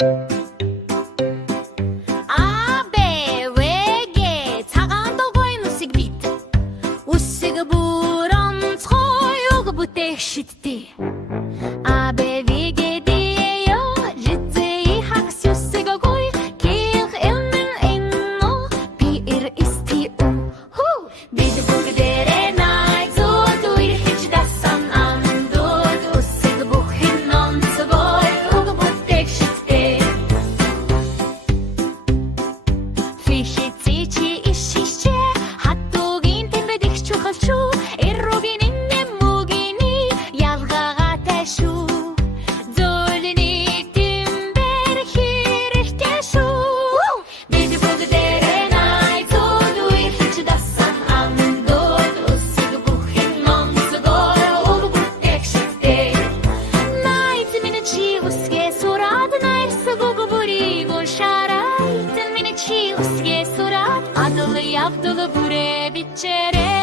A, B, V, G цагаан дугуйн үсэг бит. Үсэг бурамцгой уг бүтээгчдтэй. A, B, V, G, D, E, G, Z, I хагас үсэг гой ких элмен эно P, R, S, T, U. Бид бүгдээрээ найзууд үерхэж дасан амдууд үсэг бүхэн онцгой уг бүтээгчдтэй. Фишицичи ишишче хаттугийн тэмбэдэх чухалчуу эррогийн нэмүгини ялгага тэшүү зөөлний тэмбэр хэрэгтэшүү бид бүгдээрээ найзууд үерхэж дасан амдууд үсэг бүхэн онцгой уг бүтээгчдтэй. Найз минь чи үсгээ сураад найрсаг уг бүрийг шараад минь чи үсгээ сураад адал явдал бүрээ бичээрээ.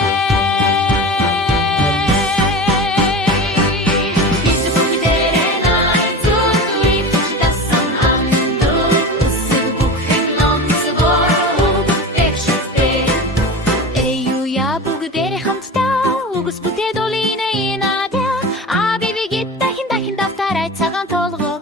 Бид бүгдээрээ найзууд үерхэж дасан амдууд үсэг бүхэн онцгой уг бүтээгчдтэй. Эю я бүгдээрээ хамтдаа үгс бүтээд олинэ инадя а бибигит дахин дахин давтарай цагаан толгом